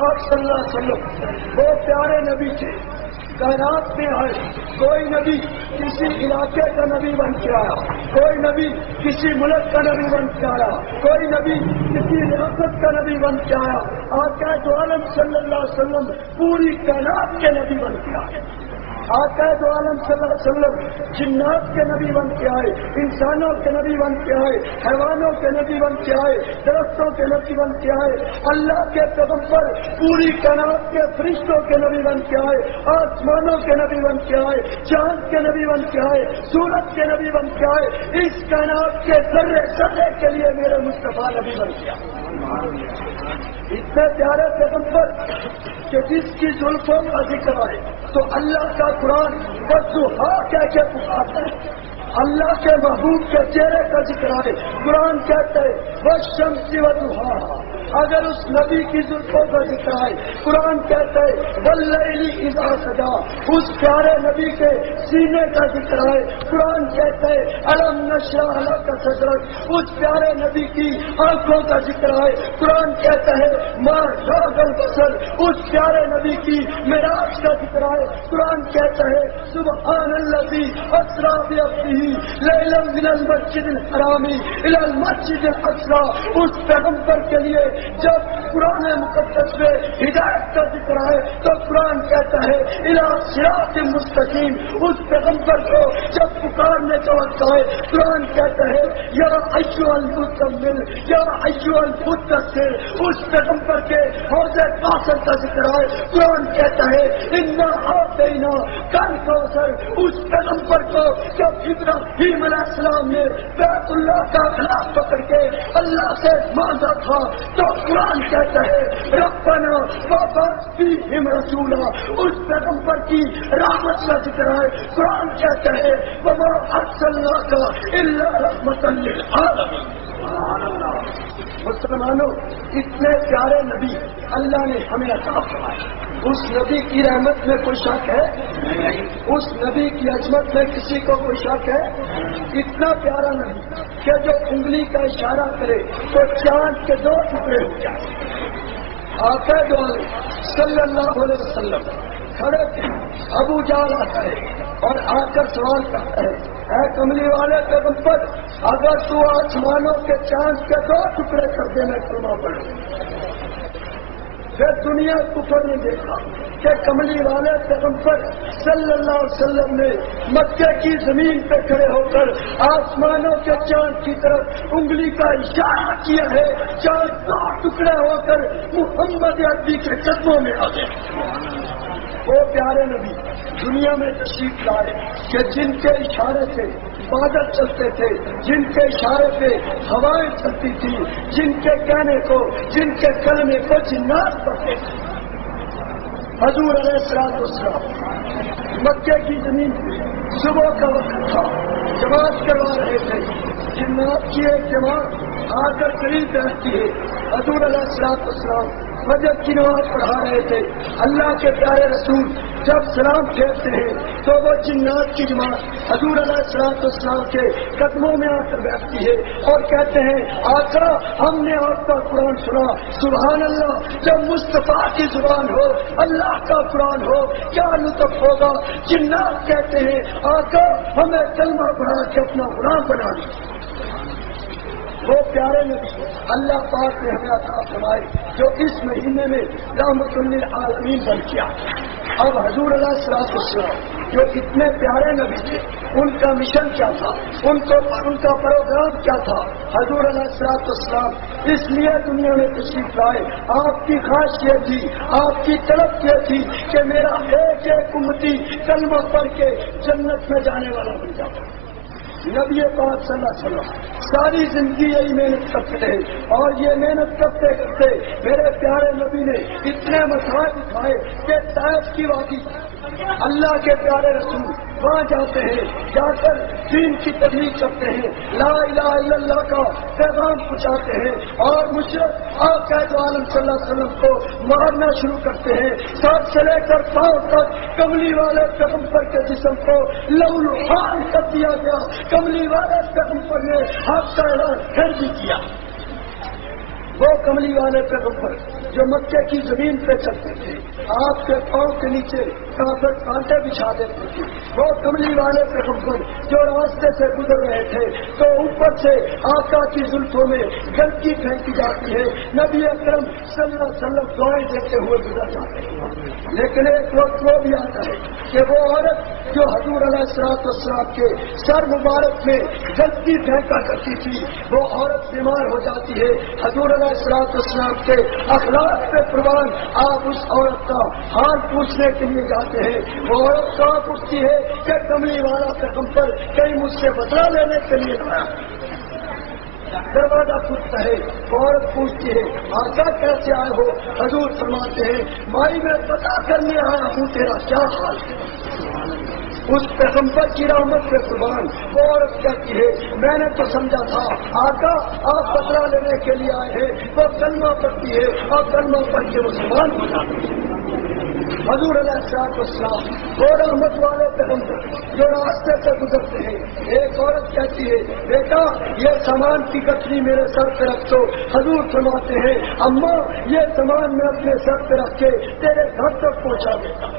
آپ صلی اللہ علیہ وسلم وہ پیارے نبی تھے. کائنات میں آئے کوئی نبی کسی علاقے کا نبی بن کے آیا, کوئی نبی کسی ملک کا نبی بن کے آیا, کوئی نبی کسی ریاست کا نبی بن کے آیا. آقا دو عالم صلی اللہ علیہ وسلم پوری کائنات کے نبی بن کے آئے. آقا دو عالم صلی اللہ علیہ وسلم جنات کے نبی بن کے آئے, انسانوں کے نبی بن کے آئے, حیوانوں کے نبی بن کے آئے, درختوں کے نبی بن کے آئے, اللہ کے پیغمبر پوری کائنات کے فرشتوں کے نبی بن کے آئے, آسمانوں کے نبی بن کے آئے, چاند کے نبی بن کے آئے, سورج کے نبی بن کے آئے. اس کائنات کے ذرے ذرے کے لیے میرے مصطفیٰ نبی بن کے آئے. اتنے پیارے پیغمبر کہ جس کی زلفوں کا ذکر آئے تو اللہ کا قرآن والضحیٰ کہہ کے پکارتا ہے. اللہ کے محبوب کے چہرے کا ذکر آئے قرآن کہتا ہے والشمس وضحاها. اگر اس نبی کی زلفوں کا ذکر آئے قرآن کہتا ہے واللیل اذا سجا. اس پیارے نبی کے سینے کا ذکر آئے قرآن کہتا ہے الم نشرح لک صدرک. اس پیارے نبی کی آنکھوں کا ذکر آئے قرآن کہتا ہے ما زاغ البصر. اس پیارے نبی کی معراج کا ذکر آئے قرآن کہتا ہے سبحان الذی اسری بعبدہ لیلا من المسجد الحرام الی المسجد الاقصی. اس پیغمبر کے لیے جب قرآن مقدس میں ہدایت کا ذکر آئے تو قرآن کہتا ہے الی صراط مستقیم. اس پیغمبر کو جب پکارنے کا وقت آئے قرآن کہتا ہے یا ایھا المزمل یا ایھا المدثر. اس پیغمبر کے حوض کوثر کا ذکر آئے قرآن کہتا ہے انا اعطیناک الکوثر. اس پیغمبر کو جب ابراہیم علیہ السلام نے بیت اللہ کا غلاف پکڑ کے اللہ سے مانگا تھا تو قرآن کہتا ہے ربنا وابعث فیہم رسولا. اس پیغمبر کی رحمت کا ذکر ہے قرآن کہتا ہے وما ارسلناک الا رحمۃ للعالمین. مسلمانوں اتنے پیارے نبی اللہ نے ہمیں عطا فرمائے. اس نبی کی رحمت میں کوئی شک ہے؟ اس نبی کی عظمت میں کسی کو کوئی شک ہے؟ اتنا پیارا نبی کہ جو انگلی کا اشارہ کرے تو چاند کے 2 ٹکڑے ہو جائیں. آقا دو عالم صلی اللہ علیہ وسلم کھڑے تھے, ابو جہل آتا ہے اور آ کر سوال کرتا ہے اے کملی والے پیغمبر اگر تو آسمانوں کے چاند کے 2 ٹکڑے کر دے میں کلمہ پڑھوں. پھر دنیا کفر نے دیکھا کہ کملی والے پیغمبر صلی اللہ علیہ وسلم نے مکے کی زمین پہ کھڑے ہو کر آسمانوں کے چاند کی طرف انگلی کا اشارہ کیا ہے. چاند 2 ٹکڑے ہو کر محمد عربی کے قدموں میں آ گئے. وہ پیارے نبی دنیا میں تشریف لائے کہ جن کے اشارے سے بادل چلتے تھے, جن کے اشارے پہ ہوائیں چلتی تھی, جن کے کہنے کو جن کے کلمے کو جنات پڑھتے تھے. حضور علیہ الصلوۃ والسلام مکے کی زمین پہ صبح کا وقت تھا, جماعت کروا رہے تھے. جنات کی ایک جماعت آ کر قریب بیٹھتی ہے. حضور علیہ الصلوۃ والسلام فجر کی نماز پڑھا رہے تھے. اللہ کے پیارے رسول جب سلام پھیرتے ہیں تو وہ جنات کی جماعت حضور علیہ الصلوۃ والسلام کے قدموں میں آ کر بیٹھتی ہے اور کہتے ہیں آقا ہم نے آپ کا قرآن سنا. سبحان اللہ, جب مصطفیٰ کی زبان ہو, اللہ کا قرآن ہو, کیا لطف ہوگا. جنات کہتے ہیں آقا ہمیں کلمہ پڑھا کے اپنا غلام بنا دیں. وہ پیارے نبی اللہ پاک نے ہمیں عطا فرمائے جو اس مہینے میں رحمت للعالمین بن کیا. اب حضور علیہ الصلوۃ والسلام جو اتنے پیارے نبی تھے ان کا مشن کیا تھا, ان کا پروگرام کیا تھا. حضور علیہ الصلوۃ والسلام اس لیے دنیا میں تشریف لائے. آپ کی خواہش یہ تھی, آپ کی طلب یہ تھی کہ میرا ایک ایک امتی کلمہ پڑھ کے جنت میں جانے والا بن جائے. نبی پاک صلی اللہ علیہ وسلم ساری زندگی یہی محنت کرتے رہے اور یہ محنت کرتے کرتے میرے پیارے نبی نے اتنے مسائل اٹھائے کہ طائف کی وادی اللہ کے پیارے رسول وہاں جاتے ہیں, جا کر دین کی تبلیغ کرتے ہیں, لا الہ الا اللہ کا پیغام پہنچاتے ہیں اور مشرک آقا دو عالم صلی اللہ علیہ وسلم کو مارنا شروع کرتے ہیں. سر سے لے کر پاؤں تک کملی والے پیغمبر کے جسم کو لہولہان کر دیا گیا. کملی والے پیغمبر نے حق کا اعلان پھر بھی کیا. وہ کملی والے پیغمبر جو مکے کی زمین پہ چلتے تھے، آپ کے پاؤں کے نیچے کافر کانٹے بچھا دیتے تھے، وہ کملی والے پیغمبر جو راستے سے گزر رہے تھے تو اوپر سے آقا کی زلفوں میں گندگی پھینکی جاتی ہے، نبی اکرم صلی اللہ علیہ وسلم دعائیں دیتے ہوئے گزر جاتے ہیں۔ لیکن ایک وقت وہ بھی آتا ہے کہ وہ عورت جو حضور علیہ السلام کے سر مبارک میں گندگی پھینکا کرتی تھی، وہ عورت بیمار ہو جاتی ہے، حضور علیہ السلام کے اخلاق پہ قربان آپ اس عورت کا حال پوچھنے کے لیے جاتے ہیں، وہ عورت کہاں پوچھتی ہے کہ کملی والا پیغمبر کہیں مجھ سے بدلہ لینے کے لیے آیا۔ دروازہ کھلتا ہے، عورت پوچھتی ہے آقا کیسے آئے ہو؟ حضور فرماتے ہیں مائی میں پتا کرنے آیا ہوں تیرا کیا حال ہے۔ اس پیغمبر کی رحمت سے قربان وہ عورت کہتی ہے میں نے تو سمجھا تھا آقا آپ بدلہ لینے کے لیے آئے ہیں، وہ کلمہ پڑھتی ہے اور کلمہ پڑھ کے مسلمان ہو جاتی ہے۔ حضور علیہ السلام وہ رحمت والے پیغمبر جو راستے سے گزرتے ہیں، ایک عورت کہتی ہے بیٹا یہ سامان کی گٹھری میرے سر پہ رکھ دو۔ حضور فرماتے ہیں اماں یہ سامان میں اپنے سر پہ رکھ کے تیرے گھر تک پہنچا دیتا۔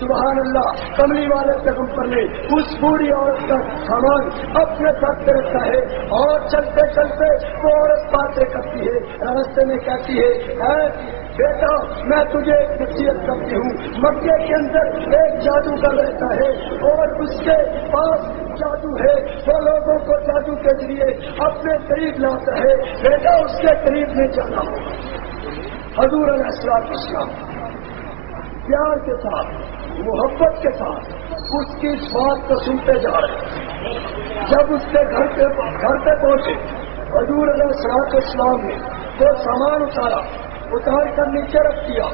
سبحان اللہ، کملی والے پیغمبر نے اس بوڑھی عورت کا سامان اپنے ساتھ پہ رکھا ہے اور چلتے چلتے وہ عورت باتیں کرتی ہے، راستے میں کہتی ہے اے بیٹا میں تجھے ایک نصیحت کرتی ہوں، مکے کے اندر ایک جادوگر رہتا ہے اور اس کے پاس جادو ہے، وہ لوگوں کو جادو کے ذریعے اپنے قریب لاتا ہے، بیٹا اس کے قریب نہیں جانا ہوگا۔ حضور علیہ السلام پیار کے ساتھ محبت کے ساتھ اس کی اس بات کو سنتے جا رہے ہیں۔ جب اس کے گھر پہ پہنچے حضور علیہ السلام نے وہ سامان اتار کر نیچے رکھ دیا۔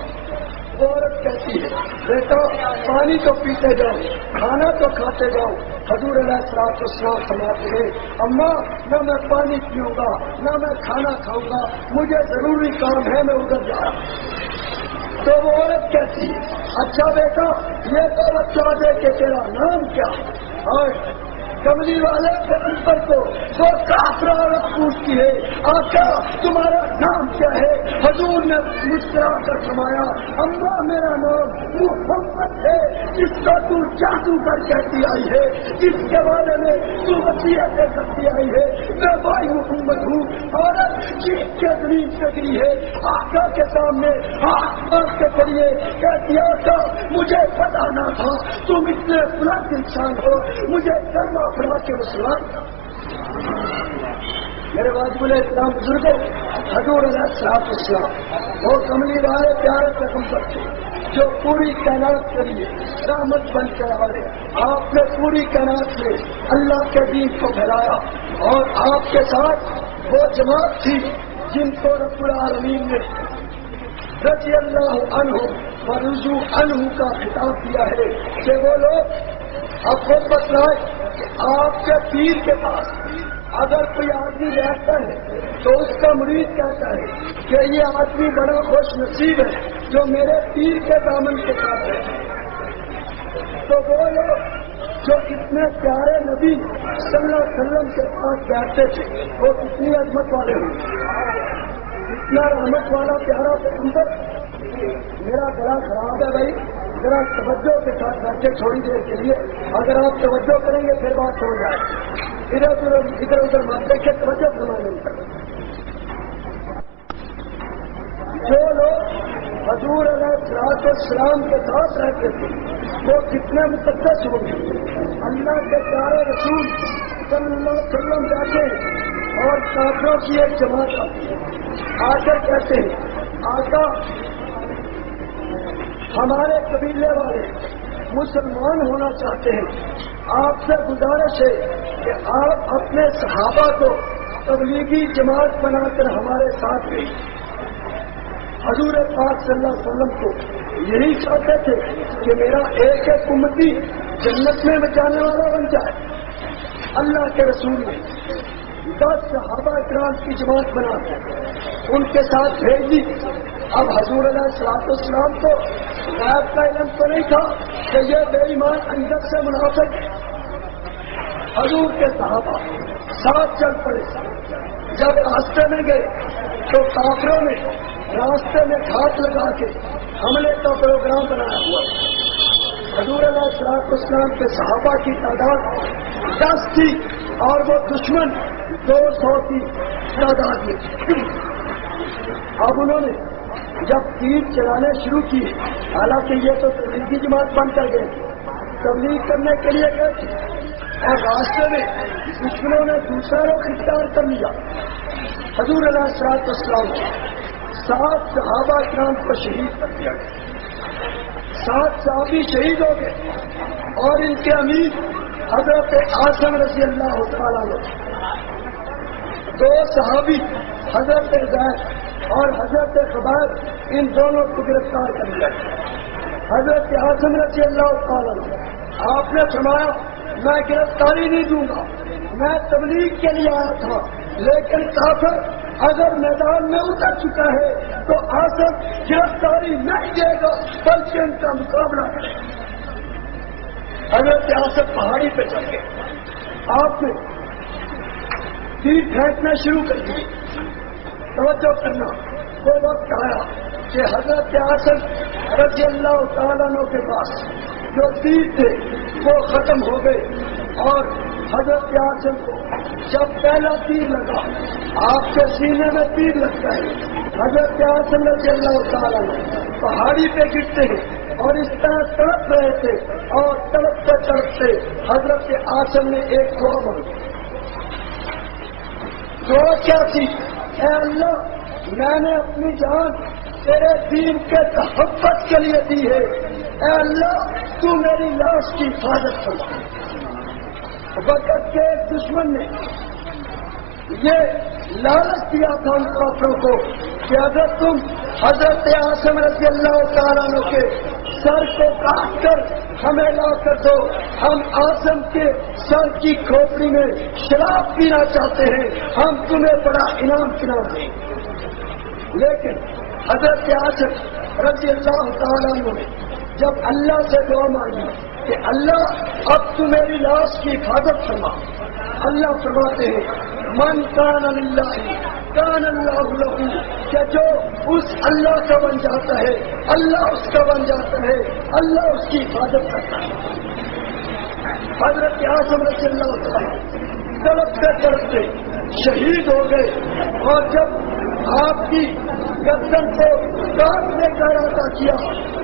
وہ عورت کہتی ہے بیٹا پانی تو پیتے جاؤ، کھانا تو کھاتے جاؤ۔ حضور علیہ السلام فرماتے ہیں اماں نہ میں پانی پیوں گا نہ میں کھانا کھاؤں گا، مجھے ضروری کام ہے، میں ادھر جا رہا ہوں۔ تو وہ عورت کہتی ہے اچھا بیٹا یہ تو بچہ دے کہ تیرا نام کیا؟ اور کملی والے پیغمبر کو وہ کافر عورت پوچھتی ہے آقا تمہارا نام کیا ہے؟ حضور نے مسکرا کر فرمایا اماں میرا نام محمد ہے، جس کا تو جادو کر کہتی آئی ہے، جس کے بارے میں تو وصیتیں کرتی آئی ہے، میں بھائی محمد ہوں۔ عورت چیخ کے دلیل سے گری ہے آقا کے سامنے ہاتھ مار کے پڑیے کہتی آقا مجھے پتا نہ تھا تم اتنے بلند انسان ہو، مجھے کلمہ پڑھا کے مسلمان۔ میرے واجب الاسلام بزرگوں، حضور علیہ السلام وہ کملی والے پیارے پیغمبر تھے جو پوری کائنات کے لیے رحمت بن کر آئے۔ آپ نے پوری کائنات میں اللہ کے دین کو پھیلایا اور آپ کے ساتھ وہ جماعت تھی جن کو رب العالمین نے رضی اللہ عنہ و رضوا عنہ کا خطاب دیا ہے کہ وہ لوگ اب خود بتلائے کہ آپ کے پیر کے پاس اگر کوئی آدمی بیٹھتا ہے تو اس کا مرید کہتا ہے کہ یہ آدمی بڑا خوش نصیب ہے جو میرے پیر کے دامن کے ساتھ ہے۔ تو وہ لوگ جو اتنے پیارے نبی صلی اللہ علیہ وسلم کے پاس بیٹھتے تھے وہ کتنی عظمت والے ہوئے، اتنا رحمت والا پیارا پیغمبر۔ میرا گلا خراب ہے بھائی، ذرا توجہ کے ساتھ بیٹھے تھوڑی دیر کے لیے، اگر آپ توجہ کریں گے پھر بات ہو جائے، ادھر ادھر مت دیکھے، توجہ فرمانے میں۔ جو لوگ حضور علیہ السلام کے ساتھ رہتے تھے وہ کتنے مقدس ہوئے۔ اللہ کے پیارے رسول صلی اللہ علیہ وسلم جاتے ہیں اور کافروں کی ایک جماعت آتی ہے، آ کر کہتے ہیں آقا ہمارے قبیلے والے مسلمان ہونا چاہتے ہیں، آپ سے گزارش ہے کہ آپ اپنے صحابہ کو تبلیغی جماعت بنا کر ہمارے ساتھ گئی۔ حضور پاک صلی اللہ علیہ وسلم کو یہی چاہتے تھے کہ میرا ایک ایک امتی جنت میں جانے والا بن جائے۔ اللہ کے رسول نے 10 صحابہ کرام کی جماعت بنا کر ان کے ساتھ بھیج دی۔ اب حضور علیہ السلام کو غیب کا علم تو نہیں تھا کہ یہ بے ایمان اندر سے منافق ہے۔ حضور کے صحابہ ساتھ چل پڑے۔ جب راستے میں گئے تو کافروں نے راستے میں گھاٹ لگا کے حملے کا پروگرام بنایا ہوا تھا۔ حضور علیہ السلام کے صحابہ کی تعداد 10 تھی اور وہ دشمن 200 کی تعداد میں تھی۔ اب انہوں نے جب تیر چلانے شروع کیے، حالانکہ یہ تو تبلیغی جماعت بن کر گئے تھے، تبلیغ کرنے کے لیے گئے تھے، اور راستے میں دشمنوں نے دوسرا رخ اختیار کر لیا۔ حضور علیہ السلام 7 صحابہ کرام کو شہید کر دیا گیا، 7 صحابی شہید ہو گئے، اور ان کے امیر حضرت عاصم رضی اللہ تعالیٰ عنہ، 2 صحابی حضرت زید اور حضرت خباب، ان دونوں کو گرفتار کر لیا گیا۔ حضرت عاصم رضی اللہ تعالیٰ عنہ، آپ نے فرمایا میں گرفتاری نہیں دوں گا، میں تبلیغ کے لیے آیا تھا، لیکن کافر اگر میدان میں اتر چکا ہے تو عاصم گرفتاری نہیں دے گا بلکہ ان کا مقابلہ کرے گا۔ حضرت عاصم پہاڑی پہ چڑھ گئے، آپ نے تیر پھینکنا شروع کر دی۔ توجہ کرنا، وہ وقت آیا کہ حضرت عاصم رضی اللہ تعالیٰ عنہ کے پاس جو تیر تھے وہ ختم ہو گئے، اور حضرت عاصم کو جب پہلا تیر لگا، آپ کے سینے میں تیر لگتا ہے، حضرت عاصم رضی اللہ تعالیٰ عنہ پہاڑی پہ گرتے ہیں اور اس طرح تڑپ رہے تھے، اور تڑپتے تڑپتے حضرت عاصم نے ایک دعا مانگی۔ دعا کیا تھی؟ اے اللہ، میں نے اپنی جان تیرے دین کے تحفظ کے لیے دی ہے، اے اللہ تو میری لاش کی حفاظت فرما۔ وقت کے ایک دشمن نے یہ لالچ دیا تھا ان کافروں کو کہ اگر تم حضرت عاصم رضی اللہ تعالیٰ عنہ کے سر کو کاٹ کر ہمیں لا کر دو، ہم عاصم کے سر کی کھوپڑی میں شراب پینا چاہتے ہیں، ہم تمہیں بڑا انعام دیں۔ لیکن حضرت عاصم رضی اللہ تعالیٰ عنہ نے جب اللہ سے دعا مانگی کہ اللہ اب تو میری لاش کی حفاظت فرما، اللہ فرماتے ہیں من کان للہ کان اللہ لہ، کہ جو اس اللہ کا بن جاتا ہے اللہ اس کا بن جاتا ہے، اللہ اس کی حفاظت کرتا ہے۔ حضرت عاصم رضی اللہ تعالیٰ تڑپتے تڑپتے شہید ہو گئے، اور جب آپ کی گردن کو کاٹنے کا ارادہ کیا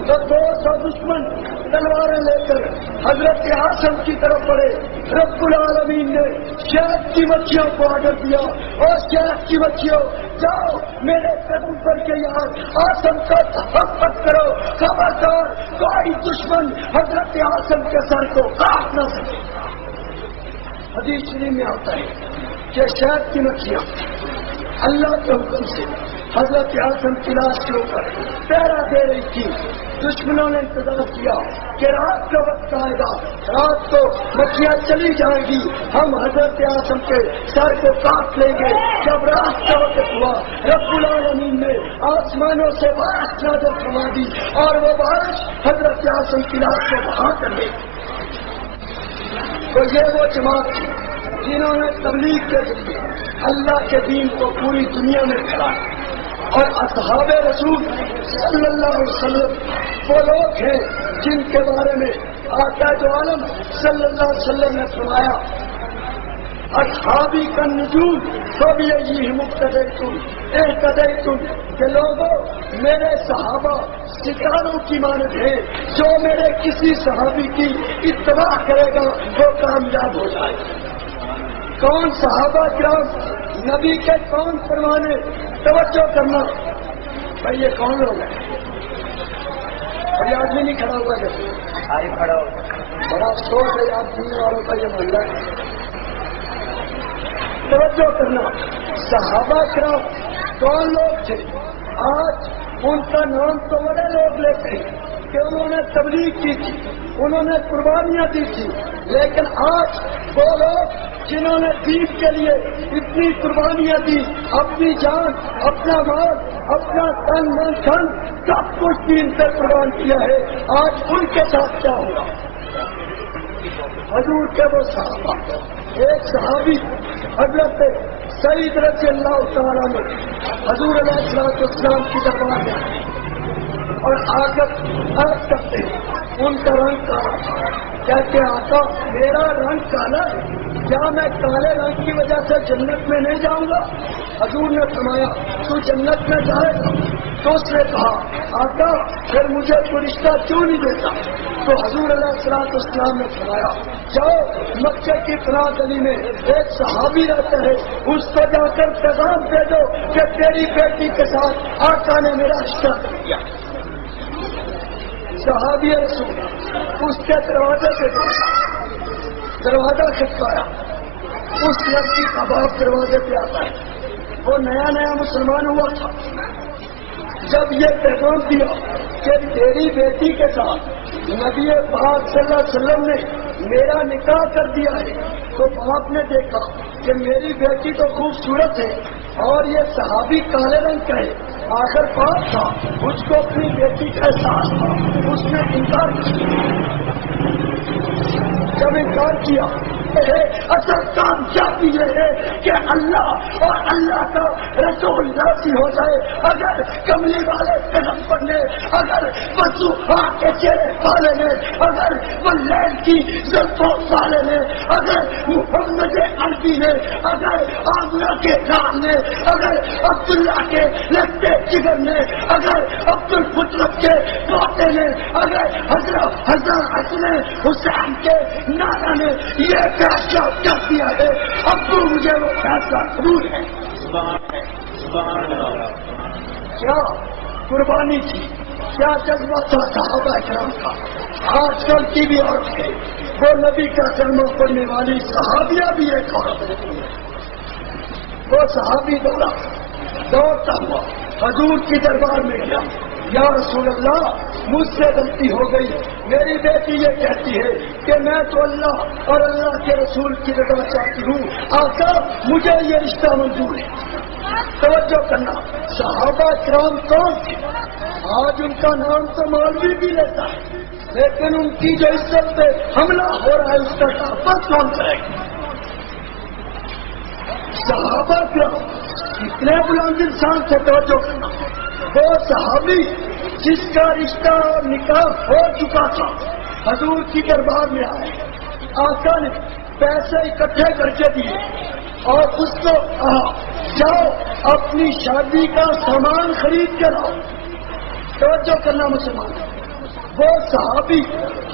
تو 200 دشمن تلواریں لے کر حضرت عاصم کی طرف بڑھے۔ رب العالمین نے شہد کی مچھلیوں کو آڈر دیا، اور شہد کی مچھلیوں جاؤ میرے قدم پر کے یہاں عاصم کا تحفظ کرو، خبردار کوئی دشمن حضرت عاصم کے سر کو کاٹ نہ سکے۔ حدیث شریف میں آتا ہے کہ شہد کی مچھلیاں اللہ کے حکم سے حضرت عاصم کی لاش کے اوپر پہرا دے رہی تھی۔ دشمنوں نے انتظار کیا کہ رات کا وقت آئے گا، رات کو مچھلیاں چلی جائیں گی، ہم حضرت عاصم کے سر کو کاٹ لیں گے۔ جب رات کا وقت ہوا، رب العالمین نے آسمانوں سے بارش نازل فرما دی، اور وہ بارش حضرت عاصم کی لاش کو بہا کر لے۔ تو یہ وہ جماعت تھی جنہوں نے تبلیغ کے ذریعے اللہ کے دین کو پوری دنیا میں پھیلایا، اور اصحاب رسول صلی اللہ علیہ وسلم وہ لوگ ہیں جن کے بارے میں آقا دو عالم صلی اللہ علیہ وسلم نے فرمایا اصحابی کا نجوم فبیہم اقتدیتم اہتدیتم، کہ لوگوں میرے صحابہ ستاروں کی مانند ہیں، جو میرے کسی صحابی کی اتباع کرے گا وہ کامیاب ہو جائے گا۔ کون صحابہ کرام نبی کے کون فرمانے؟ توجہ کرنا بھائی، یہ کون لوگ ہیں؟ ابھی آدمی نہیں کھڑا ہوا جیسے آئی کھڑا ہو، بڑا افسوس ہے آپ دین والوں کا یہ محلہ ہے۔ توجہ کرنا، صحابہ کرام کون لوگ تھے؟ آج ان کا نام تو بڑے لوگ لیتے ہیں کہ انہوں نے تبلیغ کی تھی، انہوں نے قربانیاں دی تھی، لیکن آج وہ لوگ جنہوں نے دین کے لیے اتنی قربانیاں دی، اپنی جان، اپنا مال، اپنا تن من دھن سب کچھ دین سے قربان کیا ہے، آج ان کے ساتھ کیا ہوگا؟ حضور کے وہ صحابہ، ایک صحابی حضرت سعید رضی اللہ تعالیٰ نے حضور علیہ السلام کی دربار میں اور آ کر عرض کرتے ان کا رنگ کالا تھا. کہتے آقا میرا رنگ کالا ہے، کیا میں کالے رنگ کی وجہ سے جنت میں نہیں جاؤں گا؟ حضور نے فرمایا تو جنت میں جائے گا. تو اس نے کہا آقا پھر مجھے کوئی رشتہ کیوں نہیں دیتا؟ تو حضور علیہ السلام نے فرمایا جاؤ مکے کی فلاں گلی میں ایک صحابی رہتا ہے، اس کو جا کر پیغام دے دو کہ تیری بیٹی کے ساتھ آقا نے میرا رشتہ کر دیا. صحابی رسول اس کے دروازے سے دروازہ کھٹکایا. اس لڑکی کا باپ دروازے پہ آتا ہے، وہ نیا نیا مسلمان ہوا تھا. جب یہ پیغام دیا کہ تیری بیٹی کے ساتھ نبی پاک صلی اللہ علیہ وسلم نے میرا نکاح کر دیا ہے، تو باپ نے دیکھا کہ میری بیٹی تو خوبصورت ہے اور یہ صحابی کالے رنگ کا ہے. آخر پاک تھا، اس کو اپنی بیٹی کا احساس تھا. اس نے انکار کیا. جب انکار کیا اصل کامیابی یہ ہے کہ اللہ اور اللہ کا رسول راضی ہو جائے. اگر کملی والے پیغمبر نے، اگر وضوحا کے چہرے والے نے، اگر وہ لیل کی زلفوں والے نے، اگر محمد عربی نے، اگر آمنہ کے نام نے، اگر عبداللہ کے لگتے جگر نے، اگر عبد الفطرت کے پوتے نے، اگر حضرت حسن حسین کے نانا نے یہ فیصلہ کر دیا ہے، اب تو مجھے وہ فیصلہ قبول ہے. کیا قربانی تھی، کیا جذبہ تھا صحابہ کرام کا. آج کل کی بھی عورت ہے، وہ نبی کا کلمہ پڑھنے والی صحابیہ بھی ایک عورت ہے. وہ صحابی دوڑتا ہوا حضور کی دربار میں گیا. یا رسول اللہ مجھ سے غلطی ہو گئی، میری بیٹی یہ کہتی ہے کہ میں تو اللہ اور اللہ کے رسول کی رضا چاہتی ہوں، آقا مجھے یہ رشتہ منظور ہے. توجہ کرنا، صحابہ کرام کون تھے؟ آج ان کا نام تو مولوی بھی لیتا ہے، لیکن ان کی جو عزت پہ حملہ ہو رہا ہے اس کا تحفظ کون کرے گا؟ صحابہ کرام اتنے بلند انسان سے. توجہ کرنا، وہ صحابی جس کا رشتہ اور نکاح ہو چکا تھا حضور کی دربار میں آئے. آقا نے پیسے اکٹھے کر کے دیے اور اس کو کہا جاؤ اپنی شادی کا سامان خرید کے لاؤ. توجہ کرنا مسلمان، وہ صحابی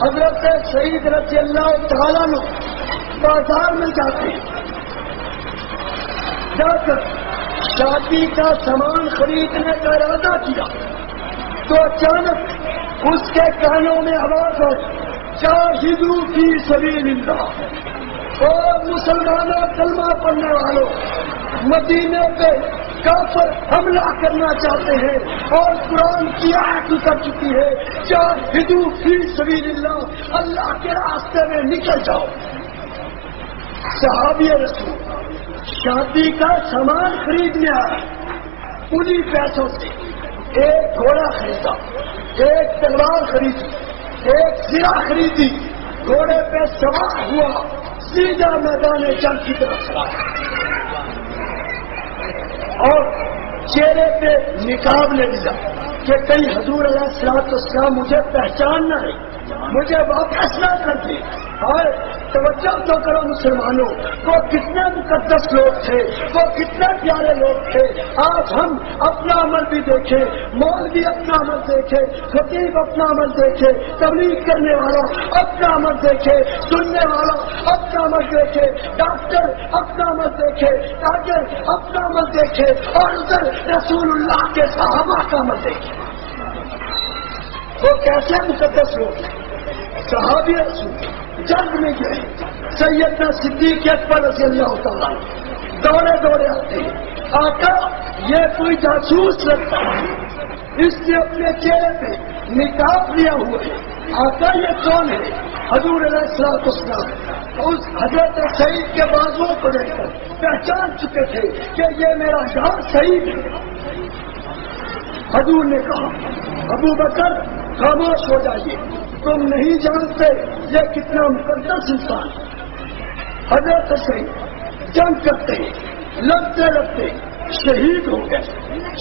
حضرت سعید رضی اللہ تعالیٰ نے بازار میں جاتے جا کر شادی کا سامان خریدنے کا ارادہ کیا تو اچانک اس کے کانوں میں آواز آئی جاہدوا فی سبیل اللہ. اور مسلمانوں کلمہ پڑھنے والوں، مدینے پہ کافر حملہ کرنا چاہتے ہیں اور قرآن کی آیت اتر چکی ہے جاہدوا فی سبیل اللہ، اللہ کے راستے میں نکل جاؤ. صحابی رسول شادی کا سامان خریدنے آیا، انہی پیسوں سے ایک گھوڑا خریدا، ایک تلوار خریدی، ایک زرہ خریدی، گھوڑے پہ سوار ہوا، سیدھا میدان جنگ کی طرف چلا اور چہرے پہ نقاب لے لیا کہ کہیں حضور علیہ السلام مجھے پہچان نہ ہے، مجھے واپس نہ کر دے. اور توجہ تو کرو مسلمانوں، وہ کتنے مقدس لوگ تھے، وہ کتنے پیارے لوگ تھے. آج ہم اپنا عمل بھی دیکھیں، مولوی اپنا عمل دیکھے، خطیب اپنا عمل دیکھے، تبلیغ کرنے والا اپنا عمل دیکھے، سننے والا اپنا عمل دیکھے، ڈاکٹر اپنا عمل دیکھے، تاجر اپنا عمل دیکھے اور ادھر رسول اللہ کے صحابہ کا عمل دیکھے. وہ کیسے مقدس لوگ ہیں؟ صحابی رسول جنگ میں گئے، سیدنا صدیق اکبر رضی اللہ تعالیٰ دوڑے دوڑے آتے ہیں. آقا یہ کوئی جاسوس لگتا ہے، اس نے اپنے چہرے پہ نقاب لیا ہوا ہے. آقا یہ کون ہے؟ حضور علیہ السلام اس حضرت سعید کے بازوؤں کو دیکھ کر پہچان چکے تھے کہ یہ میرا یار سعید ہے. حضور نے کہا ابو بکر خاموش ہو جائیے، تم نہیں جانتے یہ کتنا مقدس انسان ہے. حضرت سعید جنگ کرتے لڑتے لڑتے شہید ہو گئے۔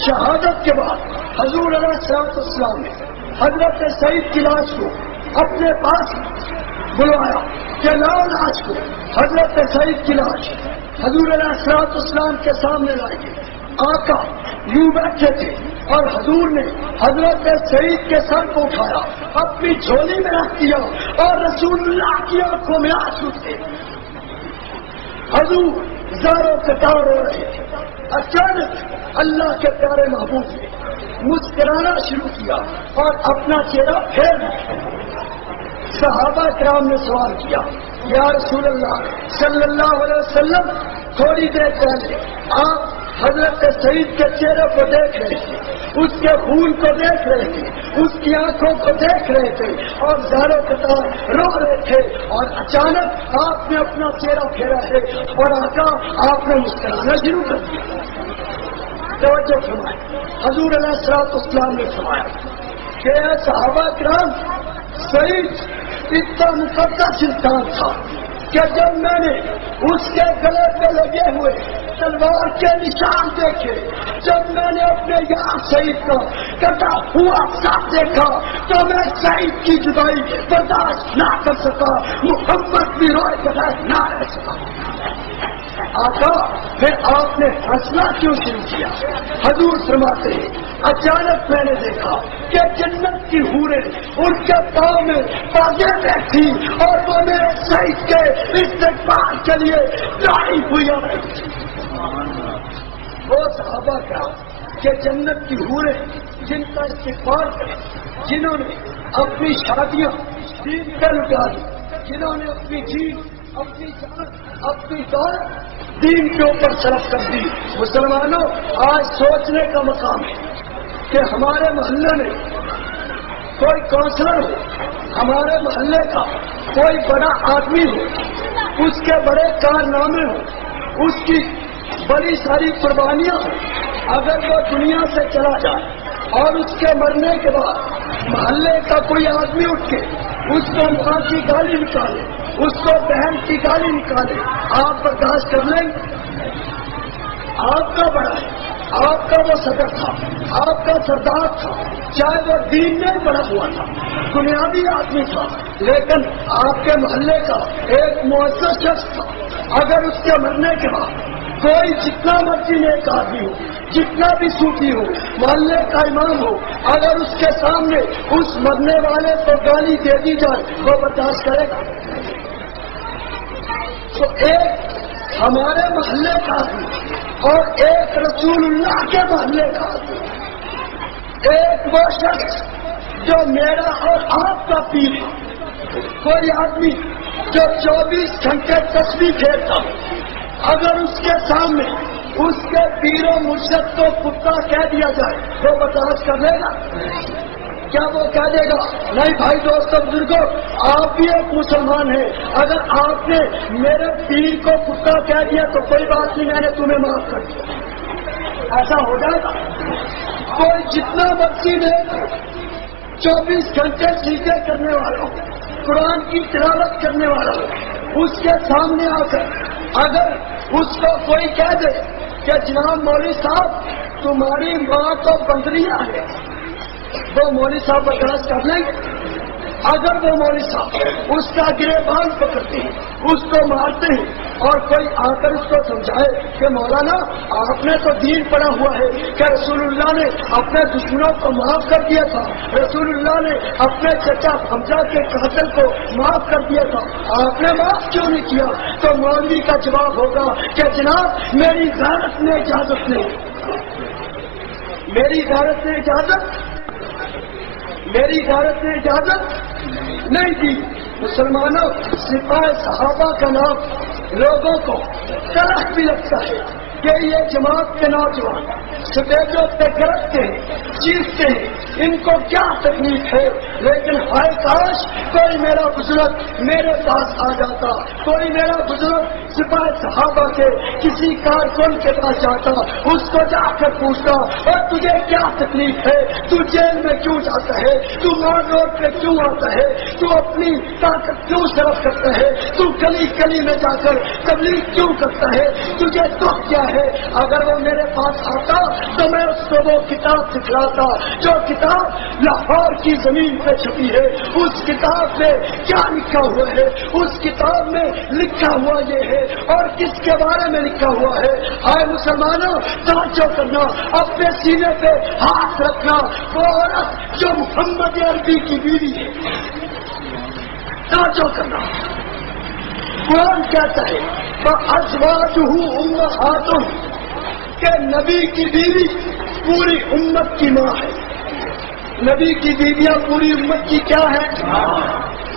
شہادت کے بعد حضور علیہ السلام نے حضرت سعید کی لاش کو اپنے پاس بلوایا کہ لاؤ لاش کو۔ حضرت سعید کی لاش حضور علیہ السلام کے سامنے لائی گئی۔ آقا یوں بیٹھے تھے اور حضور نے حضرت سعید کے سر کو اٹھایا، اپنی جھولی میں رکھ دیا اور رسول اللہ کی آنکھوں میں آنسو تھے۔ حضور زاروں قطار ہو رہے تھے۔ اچانک اللہ کے پیارے محبوب نے مسکرانا شروع کیا اور اپنا چہرہ پھیر دیا۔ صحابہ کرام نے سوال کیا، یا رسول اللہ صلی اللہ علیہ وسلم، تھوڑی دیر پہلے آپ حضرت سعید کے چہرے کو دیکھ رہے تھے، اس کے خون کو دیکھ رہے تھے، اس کی آنکھوں کو دیکھ رہے تھے اور زاروں قطار رو رہے تھے، اور اچانک آپ نے اپنا چہرہ پھیرا ہے اور آقا آپ نے مسکرانا شروع کر دیا۔ توجہ فرمائے، حضور علیہ السلام نے فرمایا کہ اے صحابہ کرام، سعید اتنا مقدس انسان تھا کہ جب میں نے اس کے گلے پہ لگے ہوئے تلوار کے نشان دیکھے، جب میں نے اپنے یار سعید کا کٹا ہوا ساتھ دیکھا تو میں سعید کی جدائی برداشت نہ کر سکا، محمد بھی روئے بغیر نہ رہ سکا۔ آقا پھر آپ نے ہنسنا کیوں شروع کیا؟ حضور فرماتے ہیں اچانک میں نے دیکھا کہ جنت کی حوریں ان کے پاؤں میں باغیں بیٹھی اور وہ میرے سعید کے استقبال کے لیے داڑھی ہوئی آ رہی تھی۔ وہ صحابہ کا کہ جنت کی حوریں جن کا استقبال کریں، جنہوں نے اپنی شادیاں دین پہ لٹا دی، جنہوں نے اپنی جین، اپنی جان، اپنی دولت دین کے اوپر صرف کر دی۔ مسلمانوں، آج سوچنے کا مقام ہے کہ ہمارے محلے میں کوئی کونسلر ہو، ہمارے محلے کا کوئی بڑا آدمی ہو، اس کے بڑے کارنامے ہوں، اس کی بڑی ساری قربانیاں ہوں، اگر وہ دنیا سے چلا جائے اور اس کے مرنے کے بعد محلے کا کوئی آدمی اٹھ کے اس کو ماں کی گالی نکالے، اس کو بہن کی گالی نکالے، آپ برداشت کر لیں گے؟ آپ کا بڑا ہے، آپ کا وہ صدر تھا، آپ کا سردار تھا، چاہے وہ دین میں بڑا ہوا تھا، بنیادی آدمی تھا، لیکن آپ کے محلے کا ایک معزز شخص تھا، اگر اس کے مرنے کے بعد کوئی جتنا مرضی نیک آدمی ہو، جتنا بھی صوفی ہو، محلے کا امام ہو، اگر اس کے سامنے اس مرنے والے کو گالی دے دی جائے وہ برداشت کرے گا؟ تو ایک ہمارے محلے کا آدمی اور ایک رسول اللہ کے محلے کا آدمی، ایک وہ شخص جو میرا اور آپ کا پیر، کوئی آدمی جو 24 گھنٹے تسبیح پھیرتا ہو، اگر اس کے سامنے اس کے پیر و مرشد کو کتا کہہ دیا جائے وہ برداشت کر لے گا؟ کیا وہ کہہ دے گا نہیں بھائی دوستوں بزرگوں آپ بھی ایک مسلمان ہیں، اگر آپ نے میرے پیر کو کتا کہہ دیا تو کوئی بات نہیں، میں نے تمہیں معاف کر دیا؟ ایسا ہو جائے گا؟ کوئی جتنا مرضی نے 24 گھنٹے سیدھے کرنے والا ہو، قرآن کی تلاوت کرنے والا ہو، اس کے سامنے آ کر اگر اس کو کوئی کہہ دے کہ جناب مولوی صاحب تمہاری ماں تو بندریاں ہے، وہ مولوی صاحب برداشت کر لیں گے؟ اگر وہ مولوی صاحب اس کا گریبان پکڑتے ہیں، اس کو مارتے ہیں اور کوئی آ کر اس کو سمجھائے کہ مولانا آپ نے تو دین پڑھا ہوا ہے کہ رسول اللہ نے اپنے دشمنوں کو معاف کر دیا تھا، رسول اللہ نے اپنے چچا حمزہ کے قاتل کو معاف کر دیا تھا، آپ نے معاف کیوں نہیں کیا؟ تو مولوی کا جواب ہوگا کہ جناب میری غیرت نے اجازت نہیں، میری غیرت نے اجازت نہیں دی۔ مسلمانوں، سپاہ صحابہ کا نام لوگوں کو طرح بھی لگتا ہے کہ یہ جماعت کے نوجوان سٹیجوں پہ گرجتے ہیں، چیختے ہیں، ان کو کیا تکلیف ہے، لیکن ہائے کاش کوئی میرا بزرگ میرے پاس آ جاتا، کوئی میرا بزرگ سپاہی صحابہ کے کسی کارکن کے پاس جاتا، اس کو جا کر پوچھتا اور تجھے کیا تکلیف ہے، تو جیل میں کیوں جاتا ہے، تو مار روڈ پہ کیوں آتا ہے، تو اپنی طاقت کیوں صرف کرتا ہے، تو گلی گلی میں جا کر تبلیغ کیوں کرتا ہے، تجھے دکھ کیا ہے؟ اگر وہ میرے پاس آتا تو میں اس کو وہ کتاب دکھلاتا جو کتاب لاہور کی زمین پہ چھپی ہے، اس کتاب میں کیا لکھا ہوا ہے، اس کتاب میں لکھا ہوا یہ ہے اور کس کے بارے میں لکھا ہوا ہے۔ آئے مسلمانوں، توجہ کرنا، اپنے سینے پہ ہاتھ رکھنا، وہ عورت جو محمد عربی کی بیوی ہے، توجہ کرنا، قرآن کہتا ہے فَأَزْوَاجُهُ أُمَّهَاتُهُمْ کہ نبی کی بیوی پوری امت کی ماں ہے۔ نبی کی بیویاں پوری امت کی کیا ہے؟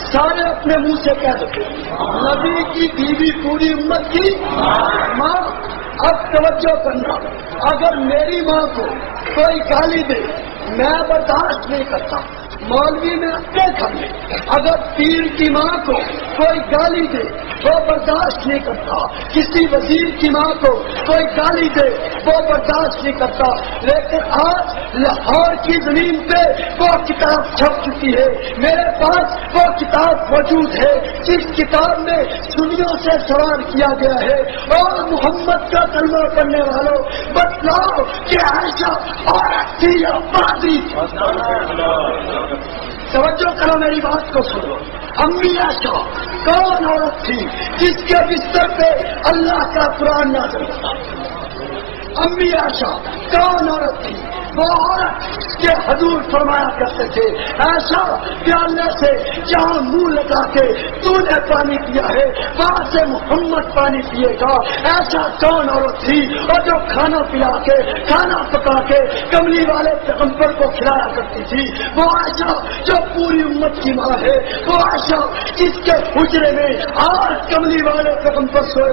سارے اپنے منہ سے کہہ سکتے نبی کی بیوی پوری امت کی ماں۔ اب توجہ کرنا، اگر میری ماں کو کوئی گالی دے میں برداشت نہیں کرتا، مولوی میں اپنے گھر میں اگر پیر کی ماں کو کوئی گالی دے وہ برداشت نہیں کرتا، کسی وزیر کی ماں کو کوئی گالی دے وہ برداشت نہیں کرتا، لیکن آج لاہور کی زمین پہ وہ کتاب چھپ چکی ہے، میرے پاس وہ کتاب موجود ہے جس کتاب میں سنیوں سے سوال کیا گیا ہے اور محمد کا کلمہ پڑھنے والوں بتلاؤ کہ عائشہ عورت تھی یا بادی؟ توجہ کرو، میری بات کو سنو۔ امی عائشہ کون عورت تھی جس کے بستر پہ اللہ کا قرآن نازل ہوتا؟ امی عائشہ کون عورت تھی؟ وہ عورت کے حضور فرمایا کرتے تھے ایسا پیالے سے جہاں منہ لگا کے تو نے پانی پیا ہے وہاں سے محمد پانی پیے گا۔ ایسا کون عورت تھی اور جو کھانا پلا کے کھانا پکا کے کملی والے پیغمبر کو کھلایا کرتی تھی؟ وہ عائشہ جو پوری امت کی ماں ہے، وہ عائشہ جس کے حجرے میں آج کملی والے پیغمبر سوئے